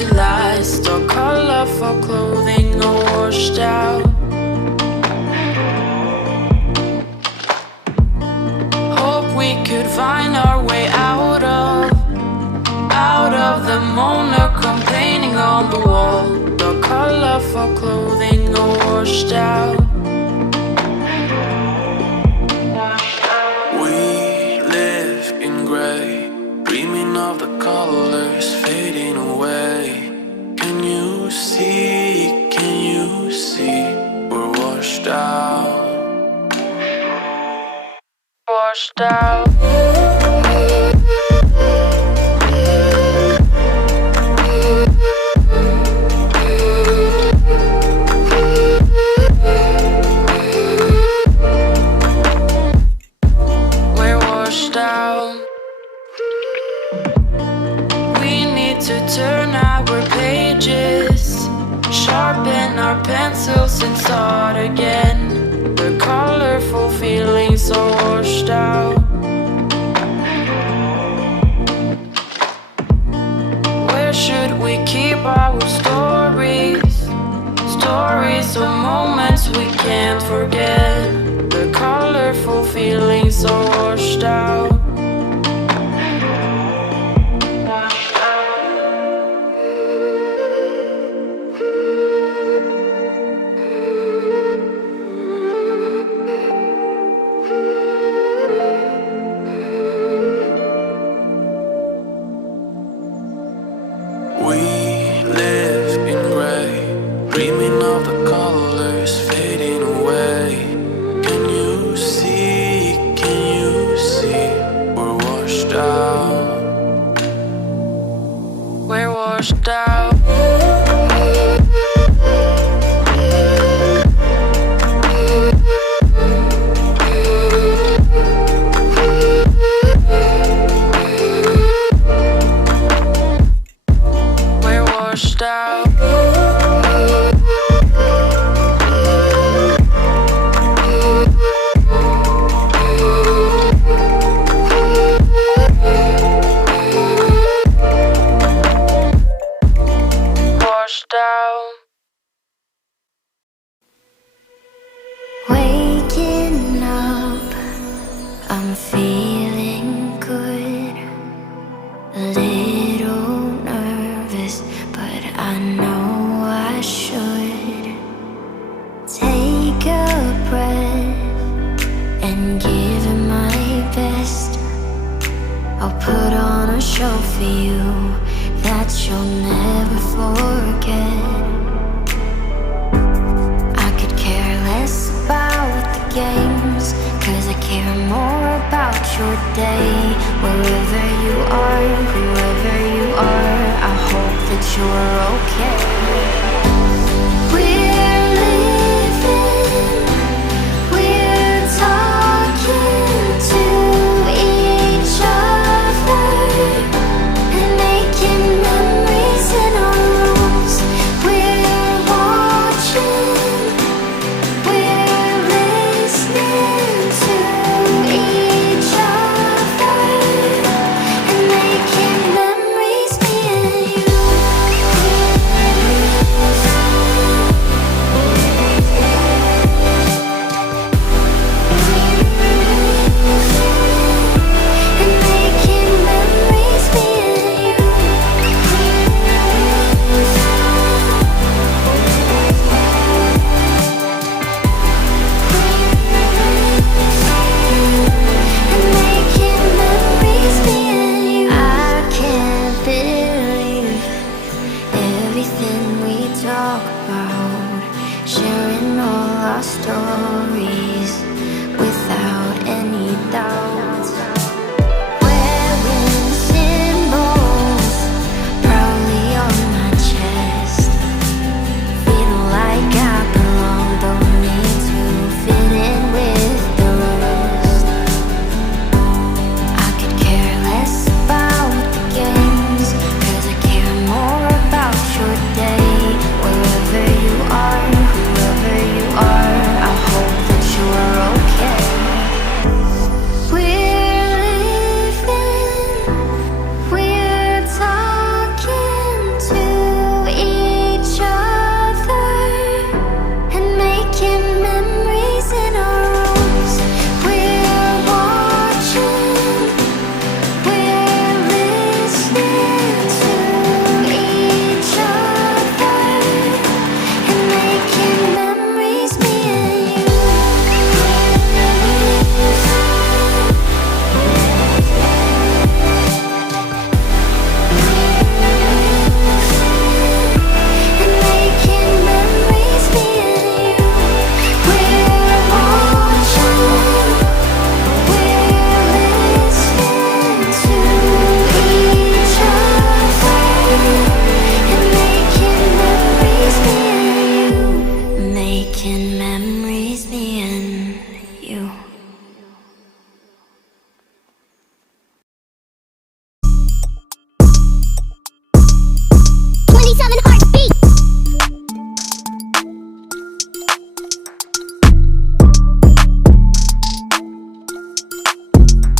utilized, our colorful clothing all washed out. Hope we could find our way out of the moaner complaining on the wall, our colorful clothing all washed out. We live in gray, dreaming of the colors fading away. Can you see, we're washed out. Washed out. We're washed out. We need to turn our pages, sharpen our pencils and start again. The colorful feelings are washed out. Where should we keep our stories? Stories of moments we can't forget. The colorful feelings are washed out. We live in gray, dreaming of the colors fading away. Can you see, we're washed out. We're washed out. We're washed out. Washed out. Waking up, I'm feeling good. A little nervous, but I know I should take a breath and give it my best. I'll put on a show for you that you'll never forget. I could care less about the games, 'cause I care more about your day. Wherever you are, whoever you are, I hope that you're okay.